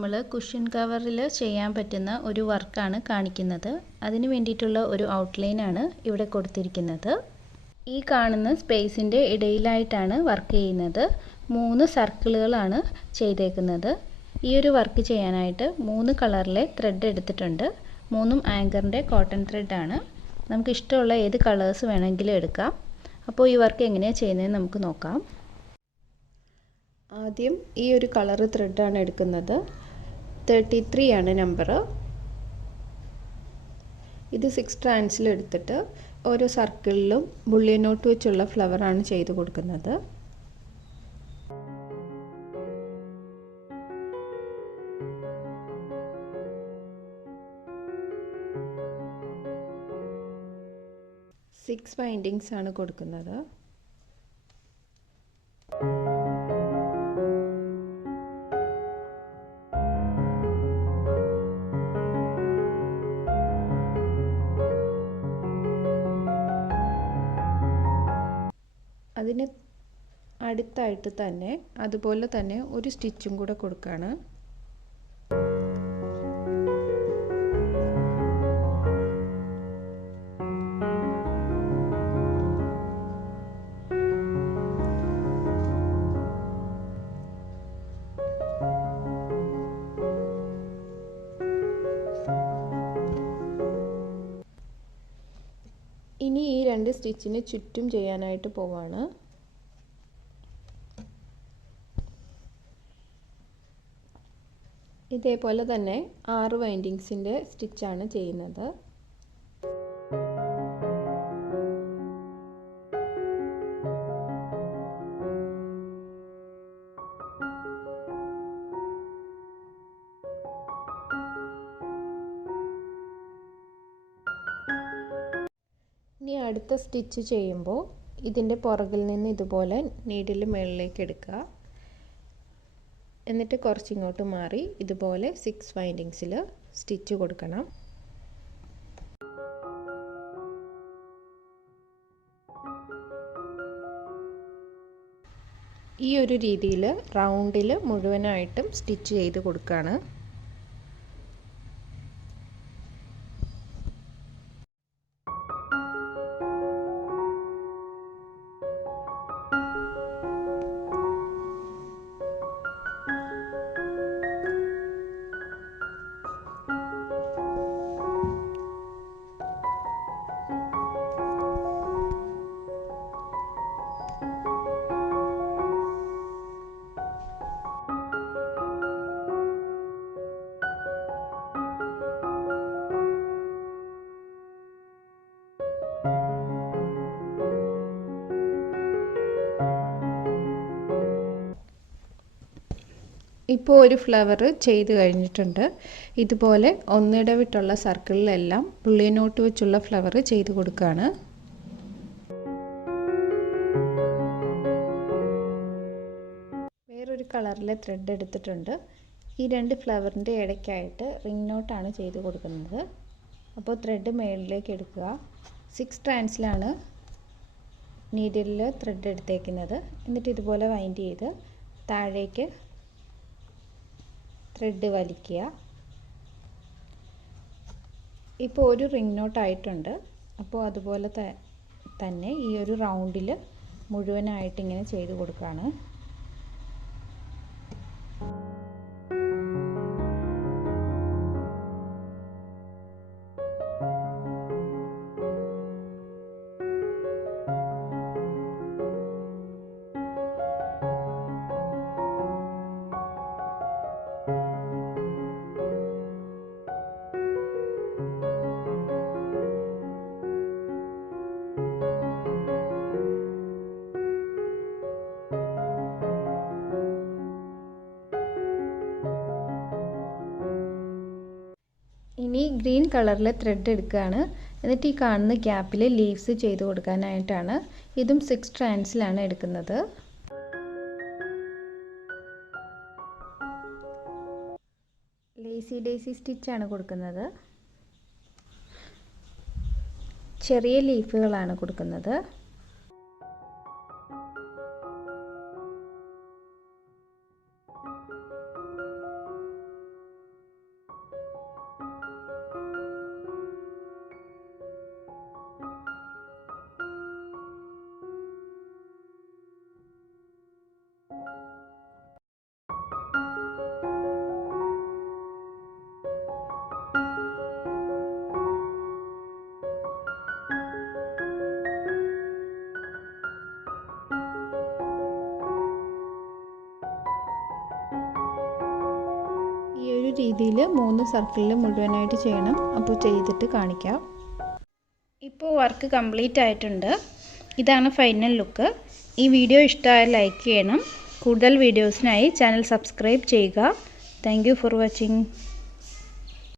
നമ്മൾ കുഷൻ കവറിൽ ചെയ്യാൻ പറ്റുന്ന ഒരു വർക്കാണ് കാണിക്കുന്നത്. അതിന് വേണ്ടിയിട്ടുള്ള ഒരു ഔട്ട്ലൈനാണ് ഇവിടെ കൊടുത്തിരിക്കുന്നത്. ഈ കാണുന്ന സ്പേസിൻ്റെ ഇടയിലായിട്ടാണ് വർക്ക് ചെയ്യുന്നത്. 3 സർക്കിളുകളാണ് ചെയ്തേക്കുന്നത്. ഈ ഒരു വർക്ക് ചെയ്യാനായിട്ട് 3 കളറിലെ ത്രെഡ് എടുത്തിട്ടുണ്ട്. 3ഉം ആങ്കറിൻ്റെ കോട്ടൺ ത്രെഡാണ്. നമുക്ക് ഇഷ്ടമുള്ള ഏത് കളേഴ്സ് വേണമെങ്കിലും എടുക്കാം. അപ്പോൾ ഈ വർക്ക് എങ്ങനെയാണ് ചെയ്യുന്നതെന്ന് നമുക്ക് നോക്കാം. ആദ്യം ഈ ഒരു കളർ ത്രെഡാണ് എടുക്കുന്നത്. 33 ആണ് നമ്പർ. ഇത് 6 സ്ട്രാൻഡ്സിൽ എടുത്തിട്ട് ഓരോ സർക്കിളിലും ബുള്ളിയൻ നോട്ട് വെച്ചുള്ള ഫ്ലവറാണ് ചെയ്ത് കൊടുക്കുന്നത്. സിക്സ് വൈൻഡിങ്സ് ആണ് കൊടുക്കുന്നത്. അതിന് അടുത്തായിട്ട് തന്നെ അതുപോലെ തന്നെ ഒരു സ്റ്റിച്ചും കൂടെ കൊടുക്കുകയാണ്. ഇനി ഈ 2 സ്റ്റിച്ചിന് ചുറ്റും ചെയ്യാനായിട്ട് പോവാണ്. ഇതേപോലെ തന്നെ 6 വൈൻഡിങ്സിൻ്റെ സ്റ്റിച്ചാണ് ചെയ്യുന്നത്. ഇനി അടുത്ത സ്റ്റിച്ച് ചെയ്യുമ്പോൾ ഇതിൻ്റെ പുറകിൽ നിന്ന് ഇതുപോലെ നീഡിൽ മുകളിലേക്ക് എടുക്കുക. എന്നിട്ട് കുറച്ചിങ്ങോട്ട് മാറി ഇതുപോലെ 6 വൈൻഡിങ്സിൽ സ്റ്റിച്ച് കൊടുക്കണം. ഈ ഒരു രീതിയിൽ റൗണ്ടിൽ മുഴുവനായിട്ടും സ്റ്റിച്ച് ചെയ്ത് കൊടുക്കുകയാണ്. ഇപ്പോൾ ഒരു ഫ്ലവർ ചെയ്ത് കഴിഞ്ഞിട്ടുണ്ട്. ഇതുപോലെ ഒന്നിടവിട്ടുള്ള സർക്കിളിലെല്ലാം ബുള്ളിയൻ നോട്ട് വെച്ചുള്ള ഫ്ലവർ ചെയ്ത് കൊടുക്കുകയാണ്. വേറൊരു കളറിലെ ത്രെഡ് എടുത്തിട്ടുണ്ട്. ഈ 2 ഫ്ലവറിൻ്റെ ഇടയ്ക്കായിട്ട് റിംഗ് നോട്ടാണ് ചെയ്ത് കൊടുക്കുന്നത്. അപ്പോൾ ത്രെഡ് മുകളിലേക്ക് എടുക്കുക. 6 സ്ട്രാൻഡ്സിലാണ് നീഡിലിൽ ത്രെഡ് എടുത്തേക്കുന്നത്. എന്നിട്ട് ഇതുപോലെ വൈൻഡ് ചെയ്ത് താഴേക്ക് ത്രെഡ് വലിക്കുക. ഇപ്പോൾ ഒരു റിംഗ് നോട്ട് ആയിട്ടുണ്ട്. അപ്പോൾ അതുപോലെ തന്നെ ഈ ഒരു റൗണ്ടിൽ മുഴുവനായിട്ട് ഇങ്ങനെ ചെയ്ത് കൊടുക്കുകയാണ്. ഇനി ഗ്രീൻ കളറിലെ ത്രെഡ് എടുക്കുകയാണ്. എന്നിട്ട് ഈ കാണുന്ന ഗ്യാപ്പിൽ ലീവ്സ് ചെയ്ത് കൊടുക്കാനായിട്ടാണ്. ഇതും 6 സ്ട്രാൻഡ്സിലാണ് എടുക്കുന്നത്. ലേസി ഡേസി സ്റ്റിച്ചാണ് കൊടുക്കുന്നത്. ചെറിയ ലീഫുകളാണ് കൊടുക്കുന്നത്. ഈ ഒരു രീതിയിൽ 3 സർക്കിളിൽ മുഴുവനായിട്ട് ചെയ്യണം. അപ്പോൾ ചെയ്തിട്ട് കാണിക്കാം. ഇപ്പോൾ വർക്ക് കംപ്ലീറ്റ് ആയിട്ടുണ്ട്. ഇതാണ് ഫൈനൽ ലുക്ക്. ഈ വീഡിയോ ഇഷ്ടമായാൽ ലൈക്ക് ചെയ്യണം. കൂടുതൽ വീഡിയോസിനായി ചാനൽ സബ്സ്ക്രൈബ് ചെയ്യുക. Thank you for watching.